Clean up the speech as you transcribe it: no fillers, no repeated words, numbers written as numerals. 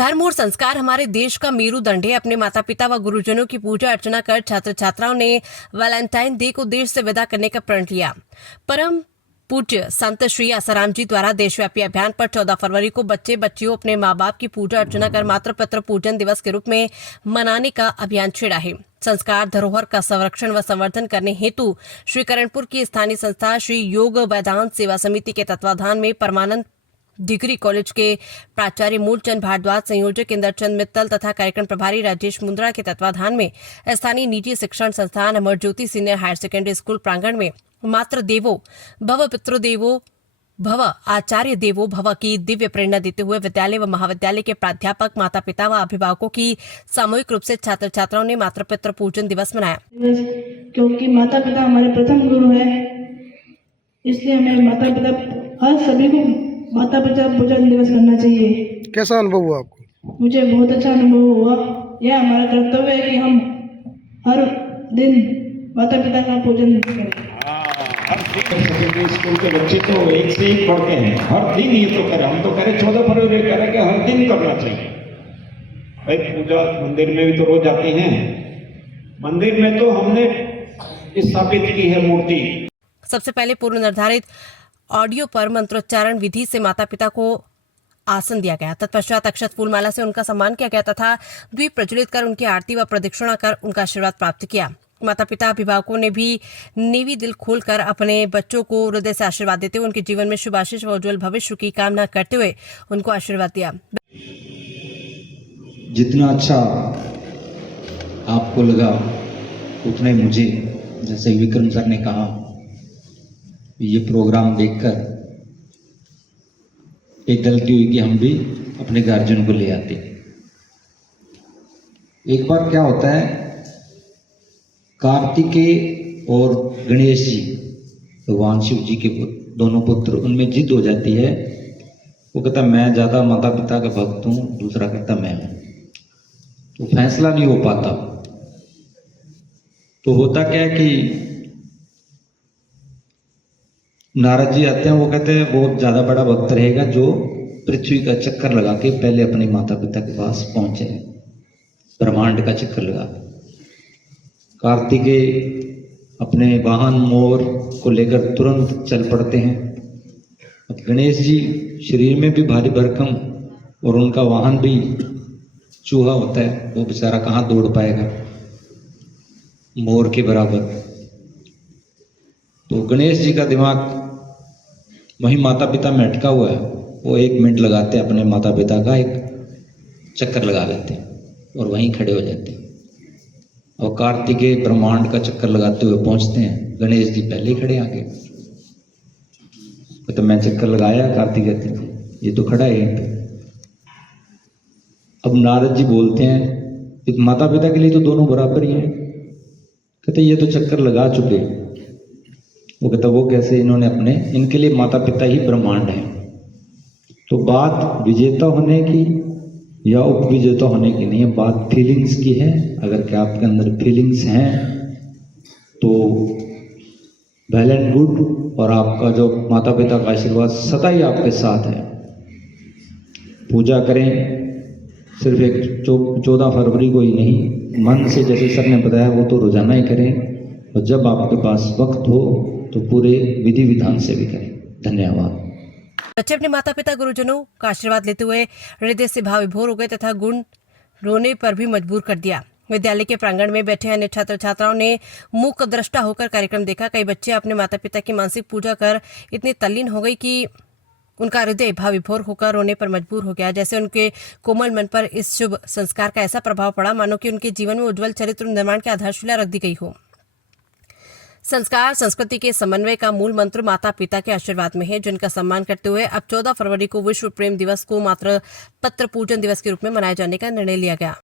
धर्म और संस्कार हमारे देश का मेरुदंड है। अपने माता पिता व गुरुजनों की पूजा अर्चना कर छात्र छात्राओं ने वैलेंटाइन डे को देश से विदा करने का प्रण लिया। परम पूज्य संत श्री आसाराम जी द्वारा देशव्यापी अभियान पर 14 फरवरी को बच्चे बच्चियों अपने माँ बाप की पूजा अर्चना कर मातृ पितृ पूजन दिवस के रूप में मनाने का अभियान छेड़ा है। संस्कार धरोहर का संरक्षण व संवर्धन करने हेतु श्री करणपुर की स्थानीय संस्था श्री योग वेदांत सेवा समिति के तत्वाधान में परमानंद डिग्री कॉलेज के प्राचार्य मूलचंद भारद्वाज, संयोजक इंद्रचंद मित्तल तथा कार्यक्रम प्रभारी राजेश मुंद्रा के तत्वाधान में स्थानीय निजी शिक्षण संस्थान Amar Jyoti senior higher secondary school प्रांगण में मातृ देवो भव पितृदेवो भव आचार्य देवो भव की दिव्य प्रेरणा देते हुए विद्यालय व महाविद्यालय के प्राध्यापक, माता पिता व अभिभावकों की सामूहिक रूप से छात्र छात्राओं ने मातृ पितृ पूजन दिवस मनाया। क्योंकि माता पिता हमारे प्रथम गुरु है, इसलिए हमें माता पिता हर सभी को माता पिता पूजन दिवस करना चाहिए। कैसा अनुभव हुआ आपको? मुझे बहुत अच्छा अनुभव हुआ। यह हमारा कर्तव्य है कि हम हर दिन माता पिता का पूजन करें। सेकेंडरी स्कूल के बच्चे तो एक से एक पढ़ते हैं, हर दिन ये तो करें। हम तो करें 14 फरवरी करें कि हर दिन करना चाहिए। भाई पूजा मंदिर में भी तो रोज जाते हैं। मंदिर में तो हमने स्थापित की है मूर्ति। सबसे पहले पूर्व निर्धारित ऑडियो पर मंत्रोच्चारण विधि से माता पिता को आसन दिया गया। तत्पश्चात अक्षत फूलमाला से उनका सम्मान किया गया तथा द्वीप प्रज्वलित कर उनकी आरती व प्रदक्षिणा कर उनका आशीर्वाद प्राप्त किया। माता पिता अभिभावकों ने भी नेवी दिल खोलकर अपने बच्चों को हृदय से आशीर्वाद देते हुए उनके जीवन में शुभ आशीष व उज्जवल भविष्य की कामना करते हुए उनको आशीर्वाद दिया। जितना अच्छा आपको लगा उतने मुझे, जैसे विक्रम सर ने कहा, ये प्रोग्राम देखकर एक गलती हुई कि हम भी अपने गार्जियन को ले आते। एक बार क्या होता है, कार्तिकेय और गणेश जी भगवान शिव जी के दोनों पुत्र, उनमें जिद हो जाती है। वो कहता मैं ज़्यादा माता पिता का भक्त हूँ, दूसरा कहता मैं हूँ, तो फैसला नहीं हो पाता। तो होता क्या है कि नारद जी आते हैं, वो कहते हैं बहुत ज़्यादा बड़ा भक्त रहेगा जो पृथ्वी का चक्कर लगा के पहले अपने माता पिता के पास पहुँचे, ब्रह्मांड का चक्कर लगा। कार्तिकेय अपने वाहन मोर को लेकर तुरंत चल पड़ते हैं। अब गणेश जी शरीर में भी भारी भरकम और उनका वाहन भी चूहा होता है, वो बेचारा कहाँ दौड़ पाएगा मोर के बराबर। तो गणेश जी का दिमाग वहीं माता पिता में अटका हुआ है। वो 1 मिनट लगाते हैं, अपने माता पिता का एक चक्कर लगा लेते हैं और वहीं खड़े हो जाते हैं। और कार्तिकेय ब्रह्मांड का चक्कर लगाते हुए पहुंचते हैं। गणेश जी पहले ही खड़े आगे, तो मैं चक्कर लगाया, कार्तिकेय कहते ये तो खड़ा है यहीं पे। अब नारद जी बोलते हैं माता पिता के लिए तो दोनों बराबर ही हैं। कहते ये तो चक्कर लगा चुके। वो कहता वो कैसे, इन्होंने अपने, इनके लिए माता पिता ही ब्रह्मांड है। तो बात विजेता होने की या उपविजेता होने की नहीं है, बात फीलिंग्स की है। अगर क्या आपके अंदर फीलिंग्स हैं तो वेल एंड गुड, और आपका जो माता पिता का आशीर्वाद सदा ही आपके साथ है। पूजा करें सिर्फ एक 14 फरवरी को ही नहीं, मन से, जैसे सर ने बताया, वो तो रोजाना ही करें, और जब आपके पास वक्त हो तो पूरे विधि विधान से भी करें। धन्यवाद। बच्चे अपने माता पिता गुरुजनों का आशीर्वाद लेते हुए हृदय से भाव विभोर हो गए तथा गुण रोने पर भी मजबूर कर दिया। विद्यालय के प्रांगण में बैठे अन्य छात्र छात्राओं ने मूक दृष्टा होकर कार्यक्रम देखा। कई बच्चे अपने माता पिता की मानसिक पूजा कर इतने तल्लीन हो गई कि उनका हृदय भाव विभोर होकर रोने पर मजबूर हो गया। जैसे उनके कोमल मन पर इस शुभ संस्कार का ऐसा प्रभाव पड़ा मानो कि उनके जीवन में उज्जवल चरित्र निर्माण की आधारशिला रख दी गई हो। संस्कार संस्कृति के समन्वय का मूल मंत्र माता पिता के आशीर्वाद में है, जिनका सम्मान करते हुए अब 14 फरवरी को विश्व प्रेम दिवस को मातृ पितृ पूजन दिवस के रूप में मनाए जाने का निर्णय लिया गया।